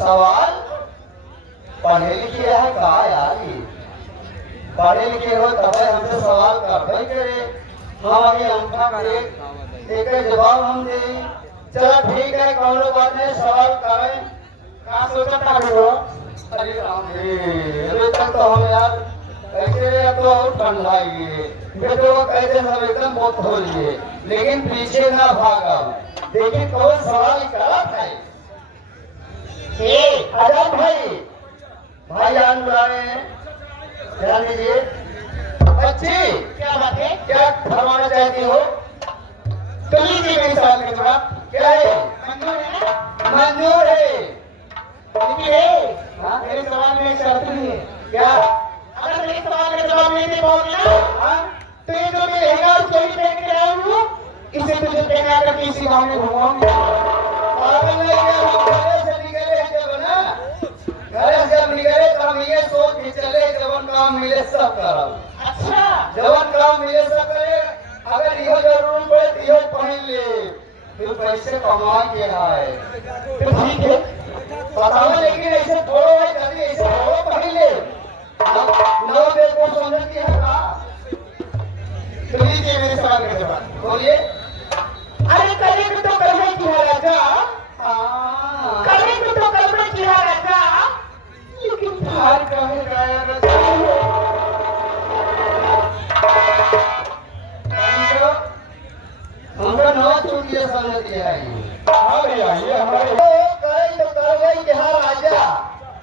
सवाल पढ़े लिखे है कहा यार, ये पढ़े लिखे हो तब हमसे सवाल करते करे, हम अभी अंका करे एक जवाब हम दे। चलो ठीक है, कौन बात नहीं, सवाल करें। क्या सोचता हो? अरे राम रे, अभी तक तो हम यार कैसे तो ठंडाइए बेटो कहते सब एकदम बहुत हो लिए, लेकिन पीछे ना भागा। देखिए कौन सवाल करा था। आजाद भाई, भाई मेहमान बुला रहे हैं, ध्यान दीजिए। बच्ची क्या बात है? क्या फरमाना चाहती हो? तो लीजिए मेरे सवाल का जवाब। क्या है? मंजूर है ना? मंजूर है। देखिए, हाँ? मेरे सवाल में एक शर्त भी है। क्या? अगर मेरे सवाल का जवाब नहीं दे पाओगे ना, हाँ? तो ये जो मैं लहंगा और चोली पहन के आया हूँ, इसे तुझे पहना कर किसी गाँव में घुमाऊंगा। पागल नहीं क्या? हम घरे से निकले जब ना, घरे से जब निकले तब ये सोच के चले जवन काम मिले सब करब। अच्छा, जवन काम मिले सब करे। अगर इहो जरूर पड़े तो इहो पहन ले, फिर पैसे कमा के आए। तो ठीक है। बताओ लेकिन ऐसे थोड़ो भाई दादी ऐसे थोड़ो पहन ले। नौ बेर को समझती है का? तो लीजिए मेरे सवाल का जवाब। बोलिए। अरे करेंगे तो कर्म की है राजा, हाँ। करेंगे तो कर्म की है राजा, लेकिन हार काहे गाया राजा? हमको नौ चूड़ियां समझती है। हाँ भैया, ये हमारे करे तो करवई के हा राजा,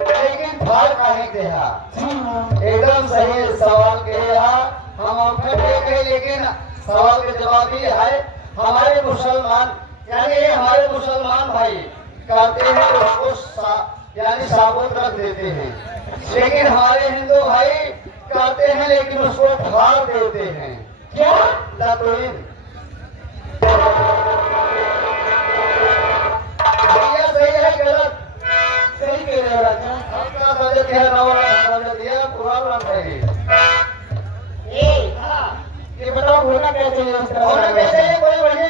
लेकिन फाड़ काहे के हा? एकदम सही सवाल के हा। हम अंगूठा टेक है, लेकिन सवाल के जवाब ही है। हमारे मुसलमान यानी ये हमारे मुसलमान भाई कहते हैं उसको यानी साबुत रख देते हैं, लेकिन हमारे हिंदू भाई कहते हैं लेकिन उसको फाड़ देते हैं। क्या? लतुइन भैया सही है गलत? सही कह रहे हो राजा। अपना समझ है नवा समझ दिया पुराना है। हाँ, ये बताओ होना क्या चाहिए इस तरह और से? कैसे कोई बढ़िया